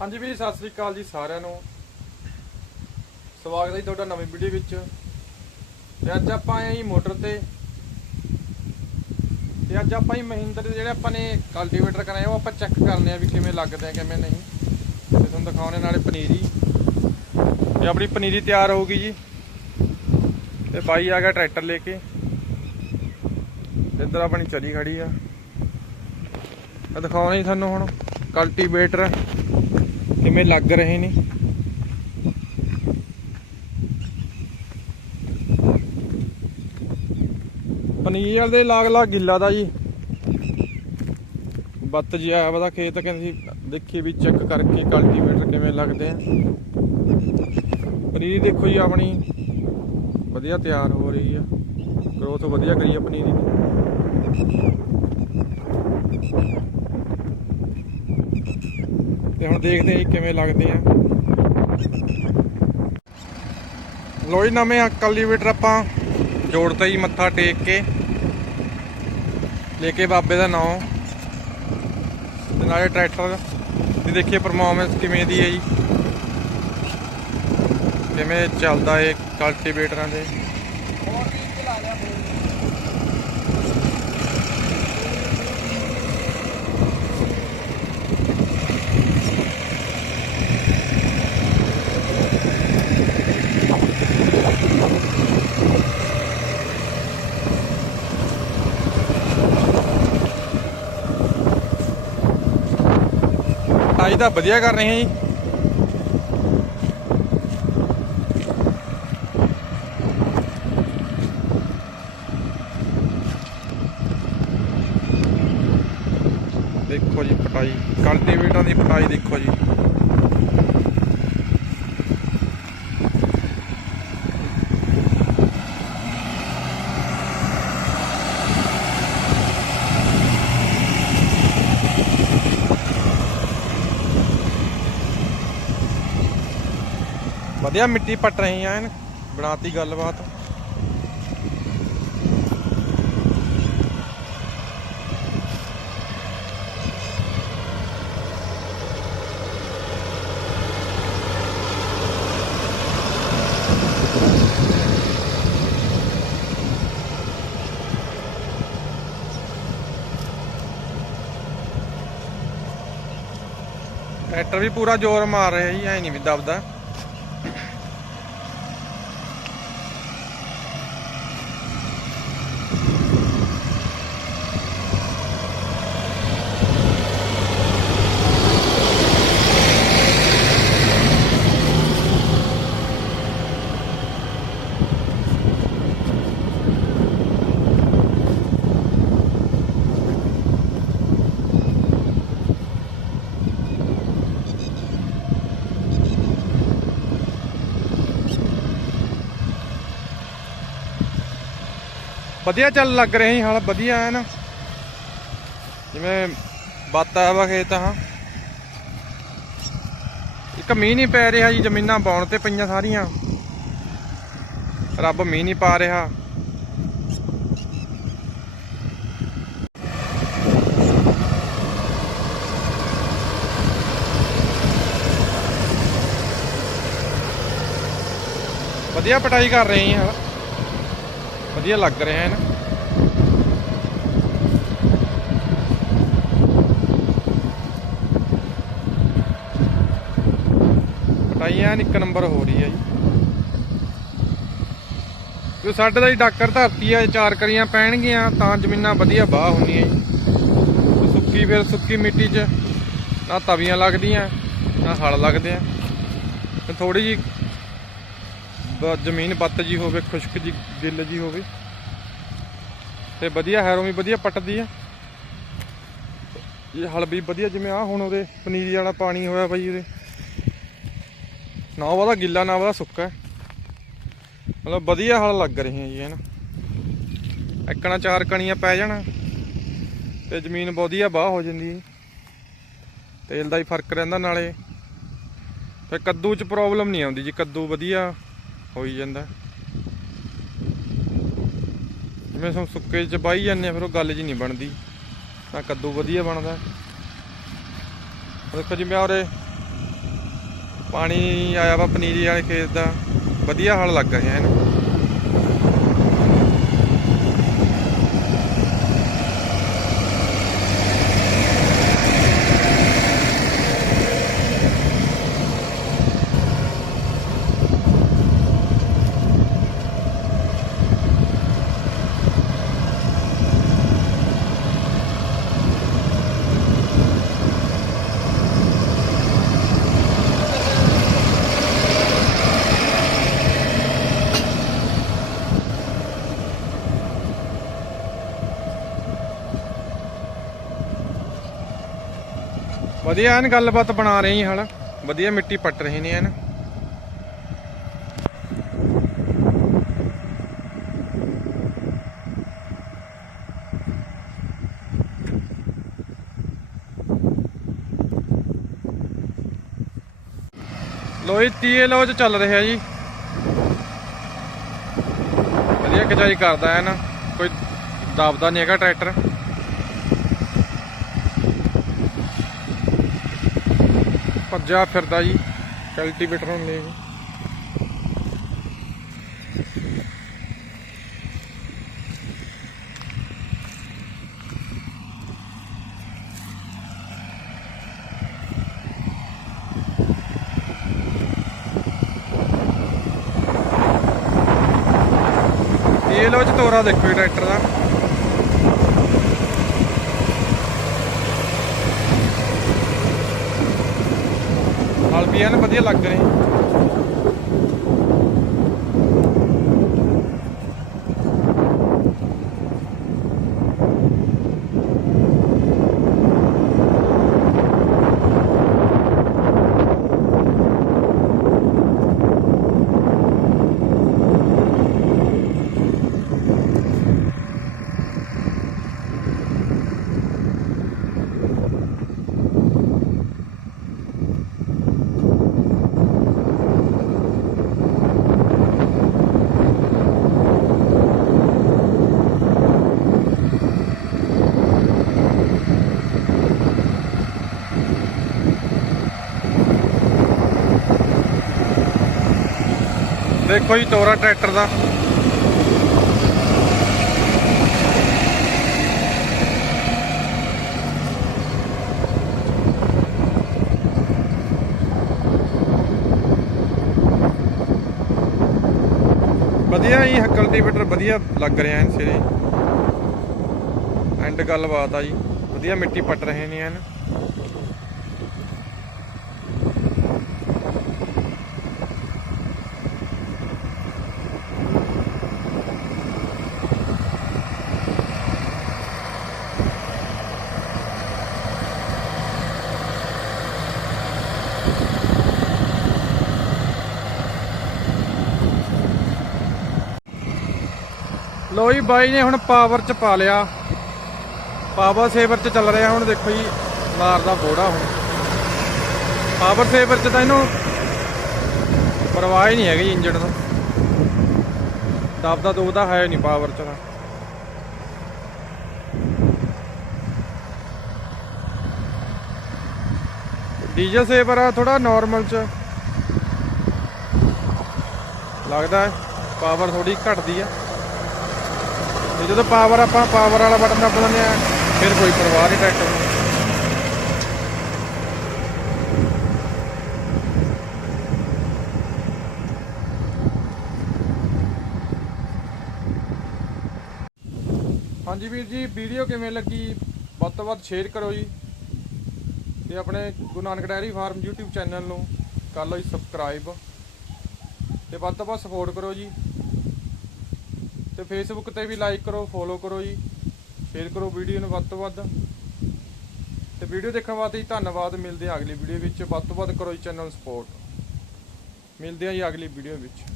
ਹਾਂਜੀ ਵੀਰ ਸਤਿ ਸ੍ਰੀ ਅਕਾਲ ਜੀ ਸਾਰਿਆਂ ਨੂੰ। ਸਵਾਗਤ ਹੈ ਜੀ ਤੁਹਾਡਾ ਨਵੀਂ ਵੀਡੀਓ ਵਿੱਚ। ਤੇ ਅੱਜ ਆਪਾਂ ਆਏ ਹਾਂ ਜੀ ਮੋਟਰ ਤੇ। ਤੇ ਅੱਜ ਆਪਾਂ ਹੀ ਮਹਿੰਦਰ ਦੇ ਜਿਹੜੇ ਆਪਾਂ ਨੇ ਕਲਟੀਵੇਟਰ ਕਰਾਏ, ਉਹ ਆਪਾਂ ਚੈੱਕ ਕਰਨੇ ਆ ਵੀ ਕਿਵੇਂ ਲੱਗਦੇ ਆ, ਕਿਵੇਂ ਨਹੀਂ। ਤੇ ਤੁਹਾਨੂੰ ਦਿਖਾਉਣੇ ਨਾਲੇ ਪਨੀਰੀ। ਤੇ ਆਪਣੀ ਪਨੀਰੀ ਤਿਆਰ ਹੋ ਗਈ ਜੀ। ਤੇ ਬਾਈ ਆ ਗਿਆ ਟਰੈਕਟਰ ਲੈ ਕੇ। ਇੱਧਰ ਆਪਣੀ ਚਲੀ ਖੜੀ ਆ। ਆ ਜੀ ਤੁਹਾਨੂੰ ਹੁਣ ਕਲਟੀਵੇਟਰ ਕਿਵੇਂ ਲੱਗ ਰਹੇ ਨੇ? ਪਨੀਰ ਵਾਲੇ ਦੇ ਲਾਗ ਲਾਗ ਗਿੱਲਾ ਦਾ ਜੀ। ਬੱਤ ਜੀ ਆਇਆ ਵਾ ਖੇਤ, ਕਹਿੰਦੇ ਦੇਖੀ ਵੀ ਚੈੱਕ ਕਰਕੇ ਕਲਟੀਵੇਟਰ ਕਿਵੇਂ ਲੱਗਦੇ ਆ। ਪਨੀਰ ਦੇਖੋ ਜੀ ਆਪਣੀ। ਵਧੀਆ ਤਿਆਰ ਹੋ ਰਹੀ ਆ। ਗਰੋਥ ਵਧੀਆ ਕਰੀ ਆ ਪਨੀਰ ਦੀ। ਤੇ ਹੁਣ ਦੇਖਦੇ ਆ ਜੀ ਕਿਵੇਂ ਲੱਗਦੇ ਆ। ਲੋਈ ਨਵੇਂ ਕਲਟੀਵੇਟਰ ਆਪਾਂ ਜੋੜਤਾ ਜੀ ਮੱਥਾ ਟੇਕ ਕੇ। ਲੈ ਕੇ ਬਾਬੇ ਦਾ ਨਾਮ। ਤੇ ਨਾਲੇ ਟਰੈਕਟਰ ਦੀ ਦੇਖੀਏ ਪਰਫਾਰਮੈਂਸ ਕਿਵੇਂ ਦੀ ਹੈ ਜੀ। ਕਿਵੇਂ ਚੱਲਦਾ ਇਹ ਕਲਟੀਵੇਟਰਾਂ ਦੇ। ਟਾਈ ਤਾਂ ਵਧੀਆ ਕਰ ਰਹੇ ਆ ਜੀ। ਦੇਖੋ ਜੀ ਪਟਾਈ, ਕਲਟੀਵੇਟਰਾਂ ਦੀ ਪਟਾਈ ਦੇਖੋ ਜੀ। ਵਧੀਆ ਮਿੱਟੀ ਪੱਟ ਰਹੇ ਆ ਐਨ ਬਣਾਤੀ ਗੱਲਬਾਤ। ਟਰੈਕਟਰ ਵੀ ਪੂਰਾ ਜ਼ੋਰ ਮਾਰ ਰਿਹਾ ਜੀ, ਐ ਨਹੀਂ ਵੀ ਦਬਦਾ। ਵਧੀਆ ਚੱਲ ਲੱਗ ਰਿਹਾ ਸੀ ਹਾਲ ਵਧੀਆ ਹੈ ਨਾ ਜਿਵੇਂ ਬਾਤਾ ਵਾ ਖੇਤ, ਹਾਂ। ਇੱਕ ਮੀਂਹ ਨਹੀਂ ਪੈ ਰਿਹਾ ਜੀ, ਜ਼ਮੀਨਾਂ ਬਾਉਣ ਤੇ ਪਈਆਂ ਸਾਰੀਆਂ। ਰੱਬ ਮੀਂਹ ਨਹੀਂ ਪਾ ਰਿਹਾ। ਵਧੀਆ ਪਟਾਈ ਕਰ ਰਹੇ ਹਾਂ ਵਧੀਆ ਲੱਗ ਰਿਹਾ ਹੈ ਨਾ। ਪਟਾਈਆਂ ਇੱਕ ਨੰਬਰ ਹੋ ਰਹੀ ਹੈ ਜੀ। ਜੋ ਸਾਡੇ ਦਾ ਹੀ ਡਾਕਰ ਧਰਤੀ ਆ ਚਾਰ ਕਰੀਆਂ ਪੈਣਗੀਆਂ, ਤਾਂ ਜ਼ਮੀਨਾਂ ਵਧੀਆ ਬਾਹ ਹੁੰਦੀਆਂ ਜੀ। ਸੁੱਕੀ ਫਿਰ ਸੁੱਕੀ ਮਿੱਟੀ 'ਚ ਨਾ ਤਵੀਆਂ ਲੱਗਦੀਆਂ, ਨਾ ਹਲ ਲੱਗਦੇ ਆ। ਤੇ ਥੋੜੀ ਜੀ ਜ਼ਮੀਨ ਬੱਤ ਜੀ ਹੋਵੇ, ਖੁਸ਼ਕ ਜੀ ਗਿੱਲ ਜੀ ਹੋਵੇ। ਤੇ ਵਧੀਆ ਹੈਰੋਂ ਵੀ ਵਧੀਆ ਪੱਟਦੀ ਆ। ਇਹ ਹਲ ਵੀ ਵਧੀਆ ਜਿਵੇਂ ਆ ਹੁਣ ਉਹਦੇ ਪਨੀਰੀ ਵਾਲਾ ਪਾਣੀ ਹੋਇਆ ਬਾਈ ਉਹਦੇ ਨਾ ਉਹਦਾ ਗਿੱਲਾ, ਨਾ ਉਹਦਾ ਸੁੱਕਾ। ਮਤਲਬ ਵਧੀਆ ਹਲ ਲੱਗ ਰਹੀਆਂ ਜੀ ਹਨ ਇੱਕਣਾ ਚਾਰ ਕਣੀਆਂ ਪੈ ਜਾਣਾ ਤੇ ਜ਼ਮੀਨ ਵਧੀਆ ਬਾਹ ਹੋ ਜਾਂਦੀ ਹੈ ਤੇਲ ਦਾ ਹੀ ਫ਼ਰਕ ਰਹਿੰਦਾ ਨਾਲੇ। ਤੇ ਕੱਦੂ 'ਚ ਪ੍ਰੋਬਲਮ ਨਹੀਂ ਆਉਂਦੀ ਜੀ, ਕੱਦੂ ਵਧੀਆ ਹੋਈ ਜਾਂਦਾ। ਜਿਵੇਂ ਸੋ ਸੁੱਕੇ ਚ ਬਾਈ ਜਾਂਦੇ ਆ, ਫਿਰ ਉਹ ਗੱਲ ਜੀ ਨਹੀਂ ਬਣਦੀ। ਤਾਂ ਕੱਦੂ ਵਧੀਆ ਬਣਦਾ। ਦੇਖੋ ਜਿਵੇਂ ਔਰੇ ਪਾਣੀ ਆਇਆ ਵਾ, ਪਨੀਰੀ ਵਾਲੇ ਖੇਤ ਦਾ। ਵਧੀਆ ਹਲ ਲੱਗ ਰਿਹਾ ਇਹਨੂੰ। ਵਧੀਆ ਐਨ ਗੱਲਬਾਤ ਬਣਾ ਰਹੀ ਹਲ। ਵਧੀਆ ਮਿੱਟੀ ਪੱਟ ਰਹੇ ਨੇ ਐਨ। ਲੋਈ ਤੀਏ ਲੋ ਚ ਚੱਲ ਰਿਹਾ ਜੀ। ਵਧੀਆ ਖਿਚਾਈ ਕਰਦਾ ਹੈ ਨਾ ਕੋਈ ਦਬਦਾ ਨਹੀਂ ਹੈਗਾ ਟਰੈਕਟਰ। ਭੱਜਾ ਫਿਰਦਾ ਜੀ, ਕਲਟੀਵੇਟਰ ਨੂੰ ਲੈ ਕੇ ਇਹ ਲੋ ਚ ਤੋਰਾ ਦੇਖੋ ਜੀ, ਟਰੈਕਟਰ ਦਾ। ਵੀ ਐਨ ਵਧੀਆ ਲੱਗ ਰਹੇ। ਦੇਖੋ ਜੀ ਤੋਰਾ ਟਰੈਕਟਰ ਦਾ। ਵਧੀਆ ਜੀ ਕਲਟੀਵੇਟਰ ਵਧੀਆ ਲੱਗ ਰਿਹਾ ਐਨ ਸਿਰੇ। ਐਂਡ ਗੱਲਬਾਤ ਆ ਜੀ। ਵਧੀਆ ਮਿੱਟੀ ਪੱਟ ਰਹੇ ਨੇ ਹਨ ਲੋ ਜੀ ਬਾਈ ਨੇ ਹੁਣ ਪਾਵਰ ਚ ਪਾ ਲਿਆ। ਪਾਵਰ ਸੇਵਰ ਚ ਚੱਲ ਰਿਹਾ ਹੁਣ ਦੇਖੋ ਜੀ, ਮਾਰਦਾ ਬੋੜਾ ਹੁਣ। ਪਾਵਰ ਸੇਵਰ ਚ ਤਾਂ ਇਹਨੂੰ ਪਰਵਾਹ ਹੀ ਨਹੀਂ ਹੈਗੀ ਇੰਜਣ ਦਾ ਦਬਦਾ ਦੁਬਦਾ ਹੈ ਨਹੀਂ ਪਾਵਰ ਚ ਤਾਂ। ਡੀਜ਼ਲ ਸੇਵਰ ਆ ਥੋੜਾ ਨਾਰਮਲ ਚ। ਲੱਗਦਾ ਪਾਵਰ ਥੋੜੀ ਘਟਦੀ ਆ। ਤੇ ਜਦੋਂ ਪਾਵਰ ਆਪਾਂ ਪਾਵਰ ਵਾਲਾ ਬਟਨ ਦੱਬ ਦਿੰਦੇ ਆ ਫਿਰ ਕੋਈ ਪਰਵਾਹ ਨਹੀਂ ਟਰੈਕਟਰ ਨੂੰ। ਹਾਂਜੀ ਵੀਰ ਜੀ ਵੀਡੀਓ ਕਿਵੇਂ ਲੱਗੀ? ਵੱਧ ਤੋਂ ਵੱਧ ਸ਼ੇਅਰ ਕਰੋ ਜੀ। ਤੇ ਆਪਣੇ Guru Nanak dairy farm YouTube channel ਨੂੰ ਕਰ ਲਓ ਜੀ ਸਬਸਕ੍ਰਾਈਬ ਤੇ ਵੱਧ ਤੋਂ ਵੱਧ ਸਪੋਰਟ ਕਰੋ ਜੀ। ਤੇ ਫੇਸਬੁੱਕ ਤੇ ਵੀ ਲਾਈਕ ਕਰੋ ਫੋਲੋ ਕਰੋ ਜੀ। ਸ਼ੇਅਰ ਕਰੋ ਵੀਡੀਓ ਨੂੰ ਵੱਧ ਤੋਂ ਵੱਧ। ਤੇ ਵੀਡੀਓ ਦੇਖਣ ਵਾਸਤੇ ਜੀ ਧੰਨਵਾਦ, ਮਿਲਦੇ ਹਾਂ ਅਗਲੀ ਵੀਡੀਓ ਵਿੱਚ। ਵੱਧ ਤੋਂ ਵੱਧ ਕਰੋ ਜੀ ਚੈਨਲ ਸਪੋਰਟ ਮਿਲਦੇ ਹਾਂ ਜੀ ਅਗਲੀ ਵੀਡੀਓ ਵਿੱਚ।